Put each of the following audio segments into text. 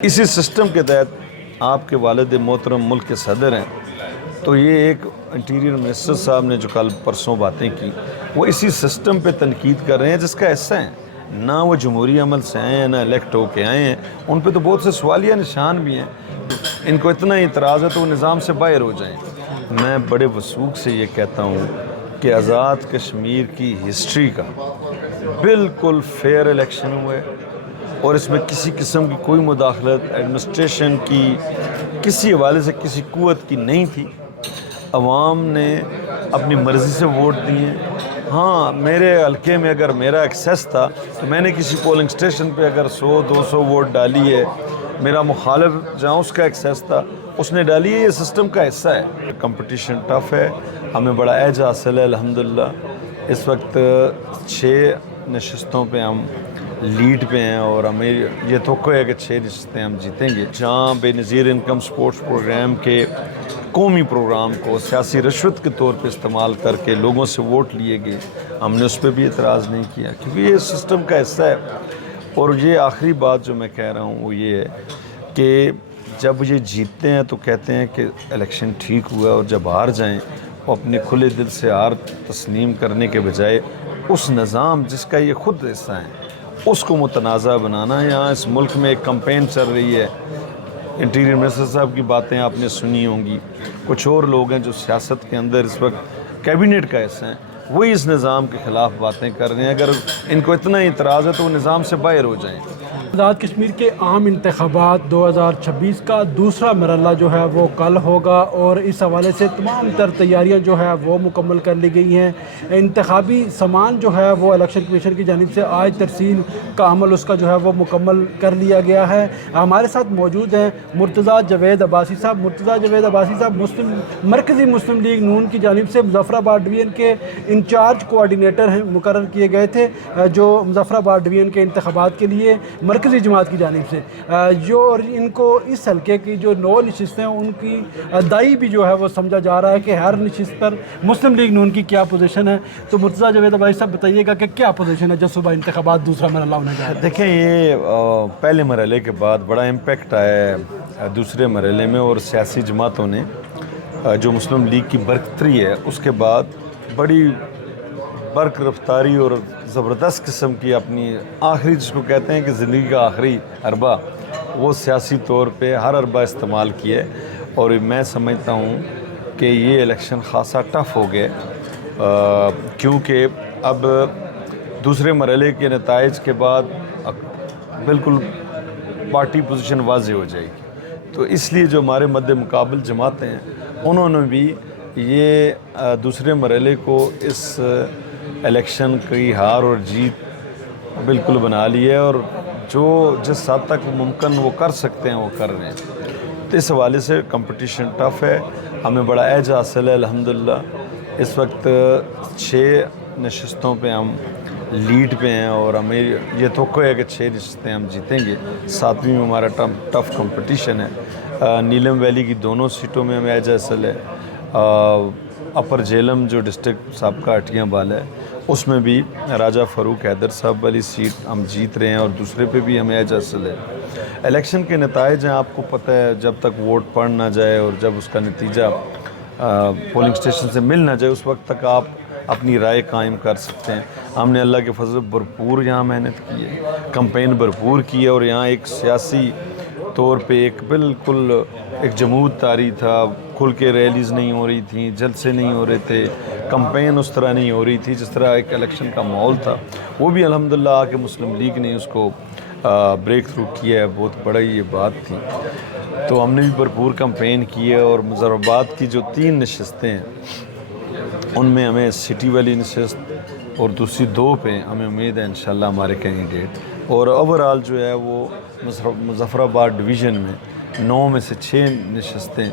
اسی سسٹم کے تحت آپ کے والد محترم ملک کے صدر ہیں، تو یہ ایک انٹیریئر منسٹر صاحب نے جو کل پرسوں باتیں کی وہ اسی سسٹم پہ تنقید کر رہے ہیں جس کا حصہ ہیں. نہ وہ جمہوری عمل سے آئے ہیں، نہ الیکٹ ہو کے آئے ہیں. ان پہ تو بہت سے سوالیہ نشان بھی ہیں. ان کو اتنا اعتراض ہے تو وہ نظام سے باہر ہو جائیں. میں بڑے وثوق سے یہ کہتا ہوں کہ آزاد کشمیر کی ہسٹری کا بالکل فیئر الیکشن ہوئے اور اس میں کسی قسم کی کوئی مداخلت ایڈمنسٹریشن کی کسی حوالے سے کسی قوت کی نہیں تھی. عوام نے اپنی مرضی سے ووٹ دیے. ہاں، میرے حلقے میں اگر میرا ایکسیس تھا تو میں نے کسی پولنگ اسٹیشن پہ اگر 100-200 ووٹ ڈالی ہے. میرا مخالف جہاں اس کا ایکسیس تھا اس نے ڈالی ہے. یہ سسٹم کا حصہ ہے. کمپٹیشن ٹف ہے، ہمیں بڑا اعزاز حاصل ہے الحمدللہ. اس وقت 6 نشستوں پہ ہم لیڈ پہ ہیں اور ہمیں یہ توقع ہے کہ 6 نشستیں ہم جیتیں گے. جہاں بے نظیر انکم سپورٹس پروگرام کے قومی پروگرام کو سیاسی رشوت کے طور پہ استعمال کر کے لوگوں سے ووٹ لیے گئے، ہم نے اس پہ بھی اعتراض نہیں کیا کیونکہ یہ سسٹم کا حصہ ہے. اور یہ آخری بات جو میں کہہ رہا ہوں وہ یہ ہے کہ جب یہ جیتتے ہیں تو کہتے ہیں کہ الیکشن ٹھیک ہوا، اور جب ہار جائیں وہ اپنے کھلے دل سے ہار تسلیم کرنے کے بجائے اس نظام جس کا یہ خود حصہ ہیں اس کو متنازع بنانا. یہاں اس ملک میں ایک کمپین چل رہی ہے. انٹیریئر منسٹر صاحب کی باتیں آپ نے سنی ہوں گی. کچھ اور لوگ ہیں جو سیاست کے اندر اس وقت کیبنٹ کا حصہ ہیں، وہی اس نظام کے خلاف باتیں کر رہے ہیں. اگر ان کو اتنا اعتراض ہے تو وہ نظام سے باہر ہو جائیں. آزاد کشمیر کے عام انتخابات 2026 کا دوسرا مرحلہ جو ہے وہ کل ہوگا، اور اس حوالے سے تمام تر تیاریاں جو ہے وہ مکمل کر لی گئی ہیں. انتخابی سامان جو ہے وہ الیکشن کمیشن کی جانب سے آج ترسیل کا عمل اس کا جو ہے وہ مکمل کر لیا گیا ہے. ہمارے ساتھ موجود ہیں مرتضیٰ جاوید عباسی صاحب. مرتضیٰ جاوید عباسی صاحب مرکزی مسلم لیگ نون کی جانب سے مظفرآباد ڈویژن کے انچارج کوآرڈینیٹر ہیں، مقرر کیے گئے تھے، جو مظفرآباد ڈویژن کے انتخابات کے لیے مرکزی جماعت کی جانب سے جو، اور ان کو اس حلقے کی جو 9 نشستیں ہیں ان کی دائی بھی جو ہے وہ سمجھا جا رہا ہے کہ ہر نشست پر مسلم لیگ نون کی کیا پوزیشن ہے. تو مرتضیٰ جاوید عباسی صاحب بتائیے گا کہ کیا پوزیشن ہے جب صبح انتخابات دوسرا مرحلہ ہونے جا رہا ہے؟ دیکھیں، یہ پہلے مرحلے کے بعد بڑا امپیکٹ آیا ہے دوسرے مرحلے میں، اور سیاسی جماعتوں نے جو مسلم لیگ کی برکتری ہے اس کے بعد بڑی برق رفتاری اور زبردست قسم کی اپنی آخری، جس کو کہتے ہیں کہ زندگی کا آخری اربع، وہ سیاسی طور پہ ہر اربع استعمال کیے. اور میں سمجھتا ہوں کہ یہ الیکشن خاصا ٹف ہو گئے کیونکہ اب دوسرے مرحلے کے نتائج کے بعد بالکل پارٹی پوزیشن واضح ہو جائے گی. تو اس لیے جو ہمارے مد مقابل جماعتیں ہیں انہوں نے بھی یہ دوسرے مرحلے کو اس الیکشن کی ہار اور جیت بالکل بنا لی ہے، اور جو جس حد تک ممکن وہ کر سکتے ہیں وہ کر رہے ہیں. تو اس حوالے سے کمپٹیشن ٹف ہے، ہمیں بڑا اعزاز حاصل ہے الحمدللہ. اس وقت 6 نشستوں پہ ہم لیڈ پہ ہیں اور ہمیں یہ توقع ہے کہ 6 نشستیں ہم جیتیں گے. 7ویں میں ہمارا ٹف کمپٹیشن ہے. نیلم ویلی کی دونوں سیٹوں میں ہمیں اعزاز حاصل ہے. اپر جہلم جو ڈسٹرکٹ سابقہ اٹھیاں بال ہے اس میں بھی راجہ فاروق حیدر صاحب والی سیٹ ہم جیت رہے ہیں، اور دوسرے پہ بھی ہمیں اعزاز حاصل ہے. الیکشن کے نتائج ہیں، آپ کو پتہ ہے، جب تک ووٹ پڑ نہ جائے اور جب اس کا نتیجہ پولنگ اسٹیشن سے مل نہ جائے اس وقت تک آپ اپنی رائے قائم کر سکتے ہیں. ہم نے اللہ کے فضل بھرپور یہاں محنت کی ہے، کمپین بھرپور کی ہے، اور یہاں ایک سیاسی طور پہ ایک بالکل ایک جمود طاری تھا. کھل کے ریلیز نہیں ہو رہی تھیں، جلسے نہیں ہو رہے تھے، کمپین اس طرح نہیں ہو رہی تھی جس طرح ایک الیکشن کا ماحول تھا. وہ بھی الحمدللہ آ کے مسلم لیگ نے اس کو بریک تھرو کیا ہے. بہت بڑا یہ بات تھی. تو ہم نے بھی بھرپور کمپین کی ہے، اور مظفرآباد کی جو 3 نشستیں ہیں ان میں ہمیں سٹی والی نشست اور دوسری 2 پہ ہمیں امید ہے انشاءاللہ ہمارے کینڈیڈیٹ. اور اوورآل جو ہے وہ مظفرآباد ڈویژن میں 9 میں سے 6 نشستیں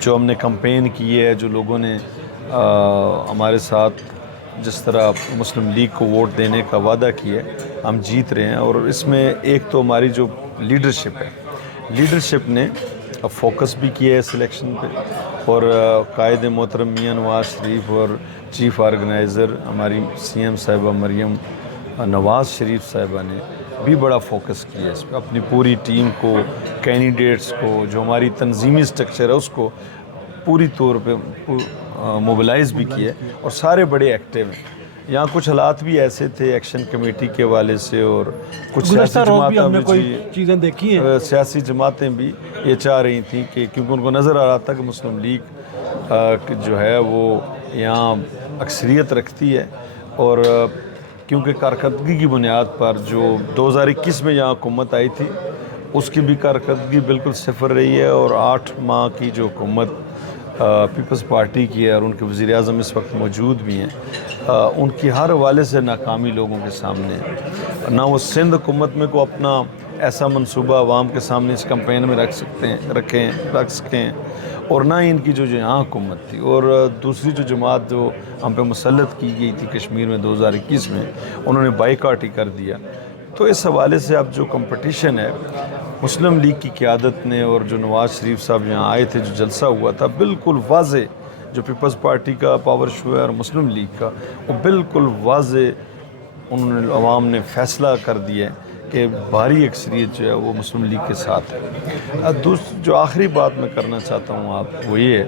جو ہم نے کمپین کی ہے، جو لوگوں نے ہمارے ساتھ جس طرح مسلم لیگ کو ووٹ دینے کا وعدہ کیا ہے، ہم جیت رہے ہیں. اور اس میں ایک تو ہماری جو لیڈرشپ ہے، لیڈرشپ نے فوکس بھی کیا ہے اس الیکشن پہ، اور قائد محترم میاں نواز شریف اور چیف آرگنائزر ہماری CM صاحبہ مریم نواز شریف صاحبہ نے بھی بڑا فوکس کیا ہے اس پہ، اپنی پوری ٹیم کو، کینڈیڈیٹس کو، جو ہماری تنظیمی سٹرکچر ہے اس کو پوری طور پہ موبلائز بھی کیا ہے، اور سارے بڑے ایکٹیو ہیں۔ یہاں کچھ حالات بھی ایسے تھے ایکشن کمیٹی کے حوالے سے، اور کچھ گزشتہ سیاسی روز بھی ہم جماعتیں نے کوئی چیزیں دیکھی ہیں۔ سیاسی جماعتیں بھی یہ چاہ رہی تھیں کہ کیونکہ ان کو نظر آ رہا تھا کہ مسلم لیگ جو ہے وہ یہاں اکثریت رکھتی ہے، اور کیونکہ کارکردگی کی بنیاد پر جو 2021 میں یہاں حکومت آئی تھی اس کی بھی کارکردگی بالکل صفر رہی ہے، اور 8 ماہ کی جو حکومت پیپلز پارٹی کی ہے اور ان کے وزیر اعظم اس وقت موجود بھی ہیں، ان کی ہر حوالے سے ناکامی لوگوں کے سامنے ہے۔ نہ وہ سندھ حکومت میں کو اپنا ایسا منصوبہ عوام کے سامنے اس کمپین میں رکھ سکیں، اور نہ ہی ان کی جو یہاں حکومت تھی، اور دوسری جو جماعت جو ہم پہ مسلط کی گئی تھی کشمیر میں 2021 میں، انہوں نے بائیکاٹ ہی کر دیا۔ تو اس حوالے سے اب جو کمپٹیشن ہے مسلم لیگ کی قیادت نے، اور جو نواز شریف صاحب یہاں آئے تھے، جو جلسہ ہوا تھا بالکل واضح، جو پیپلز پارٹی کا پاور شو ہے اور مسلم لیگ کا، وہ بالکل واضح انہوں نے عوام نے فیصلہ کر دیا ہے کہ بھاری اکثریت جو ہے وہ مسلم لیگ کے ساتھ ہے۔ جو آخری بات میں کرنا چاہتا ہوں آپ وہ یہ ہے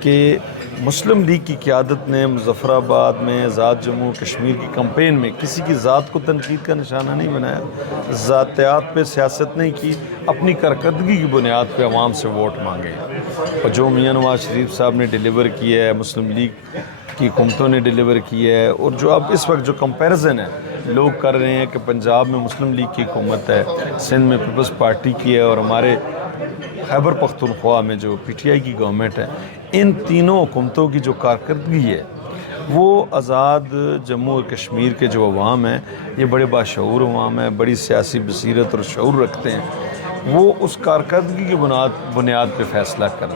کہ مسلم لیگ کی قیادت نے مظفر آباد میں آزاد جموں کشمیر کی کمپین میں کسی کی ذات کو تنقید کا نشانہ نہیں بنایا، ذاتیات پہ سیاست نہیں کی، اپنی کارکردگی کی بنیاد پہ عوام سے ووٹ مانگے، اور جو میاں نواز شریف صاحب نے ڈیلیور کیا ہے، مسلم لیگ کی حکومتوں نے ڈیلیور کیا ہے، اور جو اب اس وقت جو کمپیریزن ہے لوگ کر رہے ہیں کہ پنجاب میں مسلم لیگ کی حکومت ہے، سندھ میں پیپلز پارٹی کی ہے، اور ہمارے خیبر پختونخوا میں جو پی ٹی آئی کی گورنمنٹ ہے، ان تینوں حکومتوں کی جو کارکردگی ہے وہ آزاد جموں اور کشمیر کے جو عوام ہیں، یہ بڑے باشعور عوام ہیں، بڑی سیاسی بصیرت اور شعور رکھتے ہیں، وہ اس کارکردگی کی بنیاد پہ فیصلہ کریں۔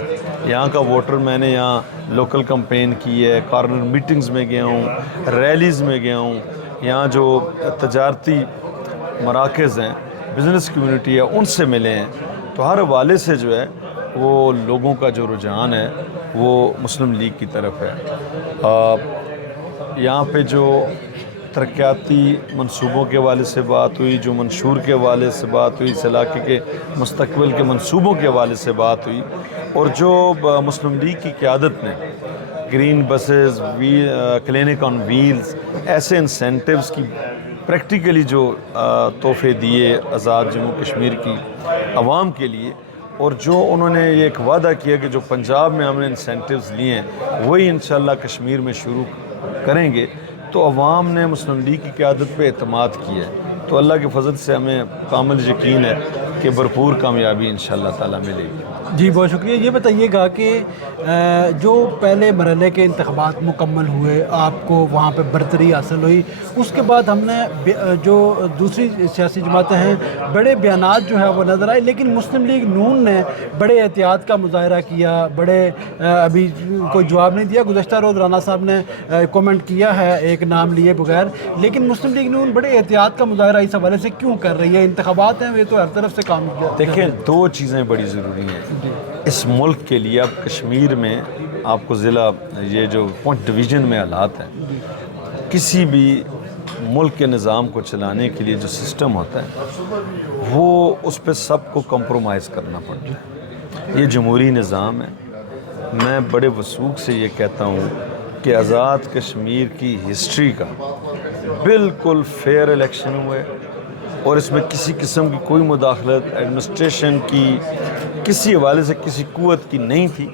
یہاں کا ووٹر، میں نے یہاں لوکل کمپین کی ہے، کارنر میٹنگز میں گیا ہوں، ریلیز میں گیا ہوں، یہاں جو تجارتی مراکز ہیں، بزنس کمیونٹی ہے، ان سے ملے ہیں، تو ہر حوالے سے جو ہے وہ لوگوں کا جو رجحان ہے وہ مسلم لیگ کی طرف ہے۔ یہاں پہ جو ترقیاتی منصوبوں کے حوالے سے بات ہوئی، جو منشور کے حوالے سے بات ہوئی، اس علاقے کے مستقبل کے منصوبوں کے حوالے سے بات ہوئی، اور جو مسلم لیگ کی قیادت نے گرین بسز، کلینک آن ویلز، ایسے انسینٹیوز کی پریکٹیکلی جو تحفے دیے آزاد جموں کشمیر کی عوام کے لیے، اور جو انہوں نے یہ ایک وعدہ کیا کہ جو پنجاب میں ہم نے انسینٹیوز لیے ہیں وہی انشاءاللہ کشمیر میں شروع کریں گے، تو عوام نے مسلم لیگ کی قیادت پہ اعتماد کیا ہے، تو اللہ کے فضل سے ہمیں کامل یقین ہے کہ بھرپور کامیابی انشاءاللہ تعالیٰ ملے گی۔ جی بہت شکریہ۔ یہ بتائیے گا کہ جو پہلے مرحلے کے انتخابات مکمل ہوئے، آپ کو وہاں پہ برتری حاصل ہوئی، اس کے بعد ہم نے جو دوسری سیاسی جماعتیں ہیں بڑے بیانات جو ہے وہ نظر آئے، لیکن مسلم لیگ نون نے بڑے احتیاط کا مظاہرہ کیا، ابھی کوئی جواب نہیں دیا۔ گزشتہ روز رانا صاحب نے کومنٹ کیا ہے ایک نام لیے بغیر، لیکن مسلم لیگ نون بڑے احتیاط کا مظاہرہ اس حوالے سے کیوں کر رہی ہے؟ انتخابات ہیں، یہ تو ہر طرف سے کام کیا۔ دیکھیں، دو چیزیں بڑی ضروری ہیں اس ملک کے لیے۔ اب کشمیر میں آپ کو ضلع یہ جو پوائنٹ ڈویژن میں حالات ہیں، کسی بھی ملک کے نظام کو چلانے کے لیے جو سسٹم ہوتا ہے وہ اس پہ سب کو کمپرومائز کرنا پڑتا ہے۔ یہ جمہوری نظام ہے۔ میں بڑے وثوق سے یہ کہتا ہوں کہ آزاد کشمیر کی ہسٹری کا بالکل فیئر الیکشن ہوئے، اور اس میں کسی قسم کی کوئی مداخلت ایڈمنسٹریشن کی کسی حوالے سے کسی قوت کی نہیں تھی۔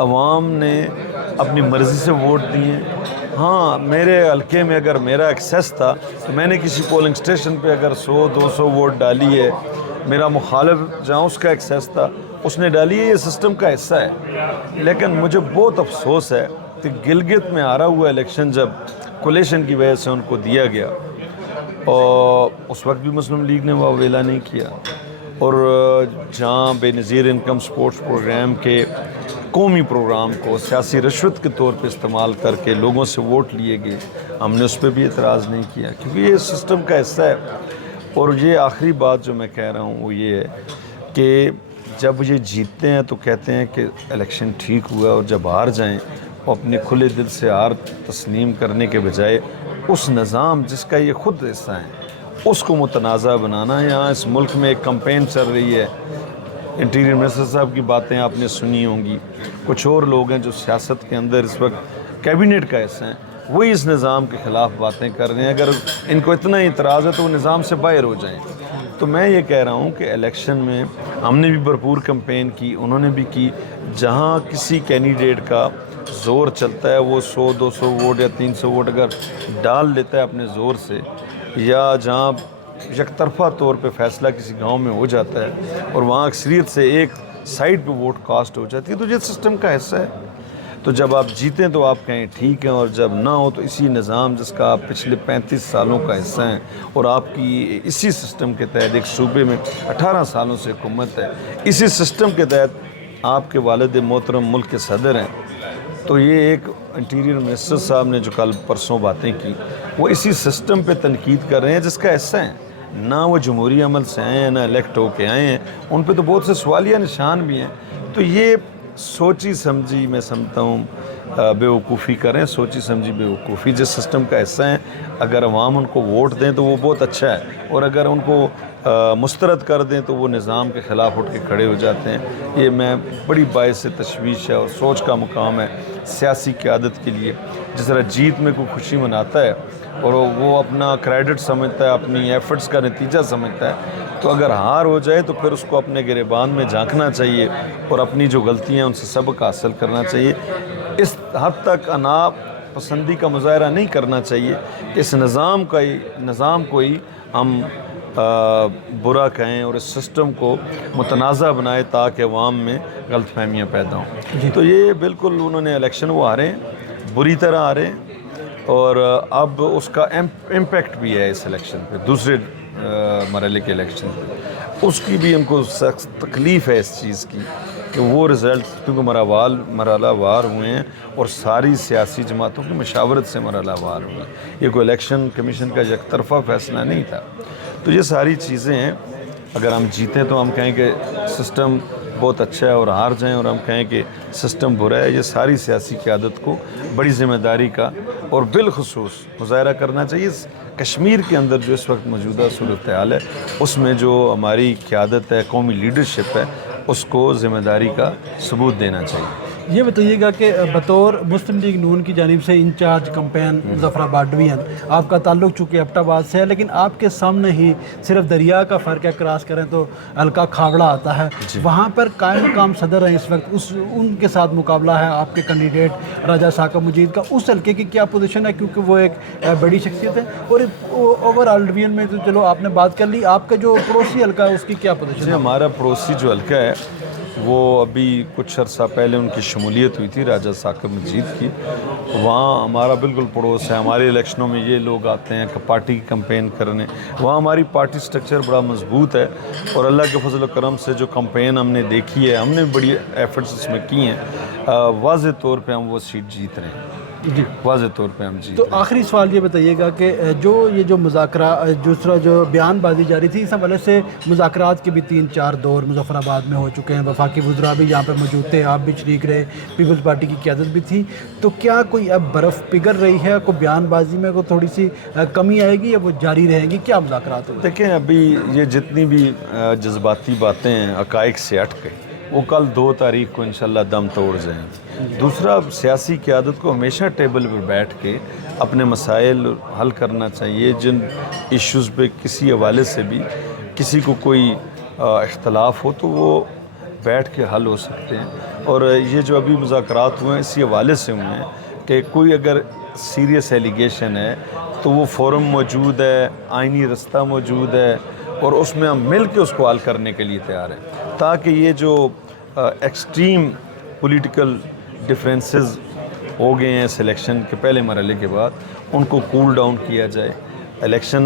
عوام نے اپنی مرضی سے ووٹ دیے۔ ہاں، میرے حلقے میں اگر میرا ایکسیس تھا تو میں نے کسی پولنگ اسٹیشن پہ اگر 100-200 ووٹ ڈالی ہے، میرا مخالف جہاں اس کا ایکسیس تھا اس نے ڈالی ہے، یہ سسٹم کا حصہ ہے۔ لیکن مجھے بہت افسوس ہے کہ گلگت میں ہارا ہوا الیکشن جب کولیشن کی وجہ سے ان کو دیا گیا، اور اس وقت بھی مسلم لیگ نے وہ اویلا نہیں کیا، اور جہاں بے نظیر انکم سپورٹس پروگرام کے قومی پروگرام کو سیاسی رشوت کے طور پہ استعمال کر کے لوگوں سے ووٹ لیے گئے، ہم نے اس پہ بھی اعتراض نہیں کیا، کیونکہ یہ سسٹم کا حصہ ہے۔ اور یہ آخری بات جو میں کہہ رہا ہوں وہ یہ ہے کہ جب یہ جیتتے ہیں تو کہتے ہیں کہ الیکشن ٹھیک ہوا، اور جب ہار جائیں وہ اپنے کھلے دل سے ہار تسلیم کرنے کے بجائے اس نظام جس کا یہ خود حصہ ہیں اس کو متنازع بنانا. یہاں اس ملک میں ایک کمپین چل رہی ہے, انٹیریئر منسٹر صاحب کی باتیں آپ نے سنی ہوں گی, کچھ اور لوگ ہیں جو سیاست کے اندر اس وقت کیبنٹ کا حصہ ہیں, وہی اس نظام کے خلاف باتیں کر رہے ہیں. اگر ان کو اتنا اعتراض ہے تو وہ نظام سے باہر ہو جائیں. تو میں یہ کہہ رہا ہوں کہ الیکشن میں ہم نے بھی بھرپور کمپین کی, انہوں نے بھی کی. جہاں کسی کینڈیڈیٹ کا زور چلتا ہے, وہ 100-200 ووٹ یا 300 ووٹ اگر ڈال لیتا ہے اپنے زور سے, یا جہاں یک طرفہ طور پہ فیصلہ کسی گاؤں میں ہو جاتا ہے اور وہاں اکثریت سے ایک سائڈ پہ ووٹ کاسٹ ہو جاتی ہے, تو یہ سسٹم کا حصہ ہے. تو جب آپ جیتیں تو آپ کہیں ٹھیک ہیں, اور جب نہ ہو تو اسی نظام جس کا آپ پچھلے 35 سالوں کا حصہ ہیں اور آپ کی اسی سسٹم کے تحت ایک صوبے میں 18 سالوں سے حکومت ہے, اسی سسٹم کے تحت آپ کے والد محترم ملک کے صدر ہیں. تو یہ ایک انٹیریئر منسٹر صاحب نے جو کل پرسوں باتیں کی, وہ اسی سسٹم پہ تنقید کر رہے ہیں جس کا حصہ ہیں. نہ وہ جمہوری عمل سے آئے ہیں, نہ الیکٹ ہو کے آئے ہیں, ان پہ تو بہت سے سوالیہ نشان بھی ہیں. تو یہ سوچی سمجھی, میں سمجھتا ہوں بیوقوفی کریں, سوچی سمجھی بیوقوفی. جس سسٹم کا حصہ ہیں, اگر عوام ان کو ووٹ دیں تو وہ بہت اچھا ہے, اور اگر ان کو مسترد کر دیں تو وہ نظام کے خلاف اٹھ کے کھڑے ہو جاتے ہیں. یہ میں بڑی باعث تشویش ہے اور سوچ کا مقام ہے سیاسی قیادت کے لیے. جس طرح جیت میں کوئی خوشی مناتا ہے اور وہ اپنا کریڈٹ سمجھتا ہے, اپنی ایفرٹس کا نتیجہ سمجھتا ہے, تو اگر ہار ہو جائے تو پھر اس کو اپنے گریبان میں جھانکنا چاہیے اور اپنی جو غلطیاں ہیں ان سے سبق حاصل کرنا چاہیے. اس حد تک انا پسندی کا مظاہرہ نہیں کرنا چاہیے. اس نظام کو ہی ہم برا کہیں اور اس سسٹم کو متنازع بنائے تاکہ عوام میں غلط فہمیاں پیدا ہوں. تو یہ بالکل انہوں نے الیکشن وہ ہارے ہیں, بری طرح ہارے ہیں, اور اب اس کا امپیکٹ بھی ہے اس الیکشن پہ, دوسرے مرحلے کے الیکشن پہ. اس کی بھی ہم کو سخت تکلیف ہے اس چیز کی کہ وہ رزلٹ کیونکہ مرحلہ وار ہوئے ہیں اور ساری سیاسی جماعتوں کی مشاورت سے مرحلہ وار ہوئے. یہ کوئی الیکشن کمیشن کا یک طرفہ فیصلہ نہیں تھا. تو یہ ساری چیزیں ہیں. اگر ہم جیتیں تو ہم کہیں کہ سسٹم بہت اچھا ہے, اور ہار جائیں اور ہم کہیں کہ سسٹم برا ہے, یہ ساری سیاسی قیادت کو بڑی ذمہ داری کا اور بالخصوص مظاہرہ کرنا چاہیے. کشمیر کے اندر جو اس وقت موجودہ صورتحال ہے, اس میں جو ہماری قیادت ہے, قومی لیڈرشپ ہے, اس کو ذمہ داری کا ثبوت دینا چاہیے. یہ بتائیے گا کہ بطور مسلم لیگ نون کی جانب سے انچارج کمپین مظفر آباد ڈویژن, آپ کا تعلق چونکہ ایبٹ آباد سے ہے, لیکن آپ کے سامنے ہی صرف دریا کا فرق ہے, کراس کریں تو حلقہ کھاوڑا آتا ہے. وہاں پر قائم مقام صدر ہیں اس وقت, ان کے ساتھ مقابلہ ہے آپ کے کینڈیڈیٹ راجہ ثاقب مجید کا. اس حلقے کی کیا پوزیشن ہے, کیونکہ وہ ایک بڑی شخصیت ہے, اور اوور آل ڈویژن میں تو چلو آپ نے بات کر لی, آپ کا جو پڑوسی حلقہ ہے اس کی کیا پوزیشن ہے؟ ہمارا پڑوسی جو حلقہ ہے وہ ابھی کچھ عرصہ پہلے ان کی شمولیت ہوئی تھی راجہ ثاقب مجید کی. وہاں ہمارا بالکل پڑوس ہے. ہمارے الیکشنوں میں یہ لوگ آتے ہیں کہ پارٹی کی کمپین کرنے. وہاں ہماری پارٹی سٹرکچر بڑا مضبوط ہے, اور اللہ کے فضل و کرم سے جو کمپین ہم نے دیکھی ہے, ہم نے بڑی ایفرٹس اس میں کی ہیں. واضح طور پہ ہم وہ سیٹ جیت رہے ہیں. جی واضح طور پہ ہم جیت. تو آخری سوال یہ بتائیے گا کہ جو مذاکرات دوسرا جو بیان بازی جاری تھی, اس حوالے سے مذاکرات کے بھی 3-4 دور مظفر آباد میں ہو چکے ہیں. وفاقی وزراء بھی یہاں پہ موجود تھے, آپ بھی شریک رہے, پیپلز پارٹی کی قیادت بھی تھی. تو کیا کوئی اب برف پگھل رہی ہے, کوئی بیان بازی میں کوئی تھوڑی سی کمی آئے گی, یا وہ جاری رہیں گی؟ کیا مذاکرات ہوئے؟ دیکھیں, ابھی یہ جتنی بھی جذباتی باتیں ہیں حقائق سے ہٹ کے, وہ کل 2 تاریخ کو انشاءاللہ دم توڑ جائیں گے. دوسرا, سیاسی قیادت کو ہمیشہ ٹیبل پہ بیٹھ کے اپنے مسائل حل کرنا چاہیے. جن ایشوز پہ کسی حوالے سے بھی کسی کو کوئی اختلاف ہو تو وہ بیٹھ کے حل ہو سکتے ہیں. اور یہ جو ابھی مذاکرات ہوئے ہیں اسی حوالے سے ہوئے ہیں کہ کوئی اگر سیریس ایلیگیشن ہے تو وہ فورم موجود ہے, آئینی رستہ موجود ہے, اور اس میں ہم مل کے اس کو حل کرنے کے لیے تیار ہیں, تاکہ یہ جو ایکسٹریم پولیٹیکل ڈفرینسز ہو گئے ہیں سلیکشن کے پہلے مرحلے کے بعد, ان کو کول ڈاؤن کیا جائے. الیکشن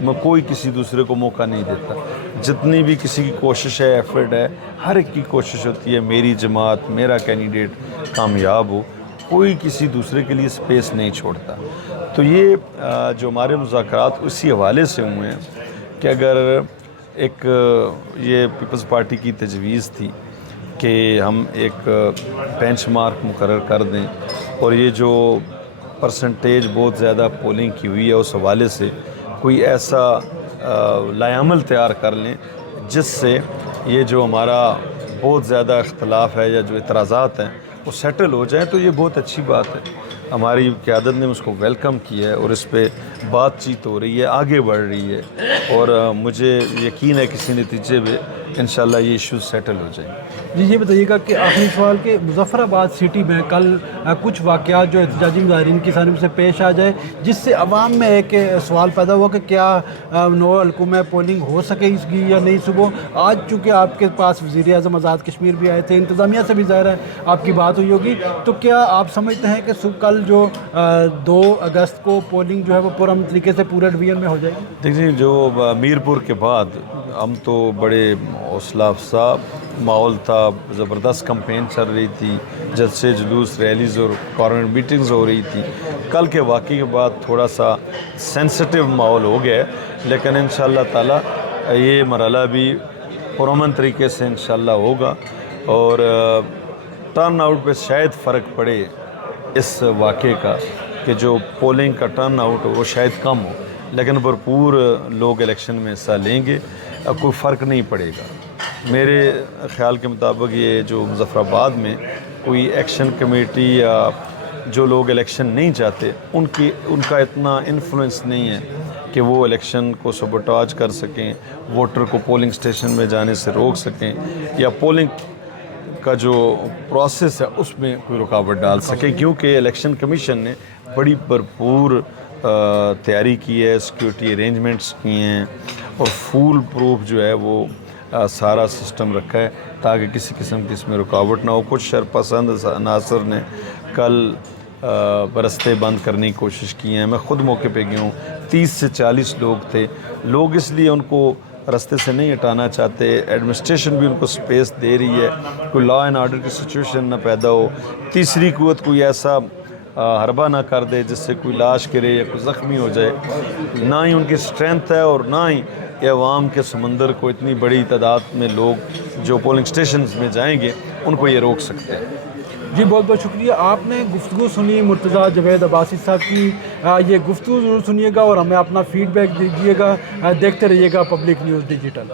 میں کوئی کسی دوسرے کو موقع نہیں دیتا. جتنی بھی کسی کی کوشش ہے, ایفرٹ ہے, ہر ایک کی کوشش ہوتی ہے میری جماعت, میرا کینڈیڈیٹ کامیاب ہو. کوئی کسی دوسرے کے لیے سپیس نہیں چھوڑتا. تو یہ جو ہمارے مذاکرات اسی حوالے سے ہوئے ہیں کہ اگر ایک یہ پیپلز پارٹی کی تجویز تھی کہ ہم ایک بینچ مارک مقرر کر دیں, اور یہ جو پرسنٹیج بہت زیادہ پولنگ کی ہوئی ہے اس حوالے سے کوئی ایسا لائعمل تیار کر لیں جس سے یہ جو ہمارا بہت زیادہ اختلاف ہے یا جو اعتراضات ہیں وہ سیٹل ہو جائیں، تو یہ بہت اچھی بات ہے۔ ہماری قیادت نے اس کو ویلکم کیا ہے اور اس پہ بات چیت ہو رہی ہے، آگے بڑھ رہی ہے، اور مجھے یقین ہے کسی نتیجے پہ انشاءاللہ یہ ایشوز سیٹل ہو جائیں گے۔ جی یہ بتائیے گا کہ آخری سوال کہ مظفر آباد سٹی میں کل کچھ واقعات جو احتجاجی مظاہرین کی جانب سے پیش آ جائے جس سے عوام میں ایک سوال پیدا ہوا کہ کیا 9 حلقوں میں پولنگ ہو سکے اس کی یا نہیں۔ صبح آج چونکہ آپ کے پاس وزیر اعظم آزاد کشمیر بھی آئے تھے، انتظامیہ سے بھی ظاہر ہے آپ کی بات ہوئی ہوگی، تو کیا آپ سمجھتے ہیں کہ کل جو 2 اگست کو پولنگ جو ہے وہ پرامن طریقے سے پورے ڈویژن میں ہو جائے گی؟ دیکھیے جو میرپور کے بعد ہم تو بڑے حوصلہ افزا ماحول تھا، زبردست کمپین چل رہی تھی، جلسے جلوس ریلیز اور کارنر میٹنگز ہو رہی تھی۔ کل کے واقعے کے بعد تھوڑا سا سینسٹیو ماحول ہو گیا ہے، لیکن انشاءاللہ تعالی یہ مرحلہ بھی پرامن طریقے سے انشاءاللہ ہوگا، اور ٹرن آؤٹ پہ شاید فرق پڑے اس واقعے کا کہ جو پولنگ کا ٹرن آؤٹ ہو وہ شاید کم ہو، لیکن بھرپور لوگ الیکشن میں حصہ لیں گے، کوئی فرق نہیں پڑے گا۔ میرے خیال کے مطابق یہ جو مظفر آباد میں کوئی ایکشن کمیٹی یا جو لوگ الیکشن نہیں چاہتے ان کا اتنا انفلوئنس نہیں ہے کہ وہ الیکشن کو سبوٹاج کر سکیں، ووٹر کو پولنگ اسٹیشن میں جانے سے روک سکیں، یا پولنگ کا جو پروسیس ہے اس میں کوئی رکاوٹ ڈال سکیں، کیونکہ الیکشن کمیشن نے بڑی بھرپور تیاری کی ہے، سیکیورٹی ارینجمنٹس کیے ہیں، اور فول پروف جو ہے وہ سارا سسٹم رکھا ہے تاکہ کسی قسم کی اس میں رکاوٹ نہ ہو۔ کچھ شرپسند عناصر نے کل رستے بند کرنے کی کوشش کی ہیں، میں خود موقع پہ گیا ہوں، 30 سے 40 لوگ تھے، لوگ اس لیے ان کو رستے سے نہیں ہٹانا چاہتے، ایڈمنسٹریشن بھی ان کو سپیس دے رہی ہے، کوئی لا اینڈ آرڈر کی سچویشن نہ پیدا ہو، تیسری قوت کوئی ایسا حربہ نہ کر دے جس سے کوئی لاش گرے یا کوئی زخمی ہو جائے، نہ ہی ان کی اسٹرینتھ ہے، اور نہ ہی یہ عوام کے سمندر کو اتنی بڑی تعداد میں لوگ جو پولنگ اسٹیشنز میں جائیں گے ان کو یہ روک سکتے ہیں۔ جی بہت بہت شکریہ، آپ نے گفتگو سنی مرتضیٰ جاوید عباسی صاحب کی، یہ گفتگو ضرور سنیے گا اور ہمیں اپنا فیڈ بیک دیجیے گا، دیکھتے رہیے گا پبلک نیوز ڈیجیٹل۔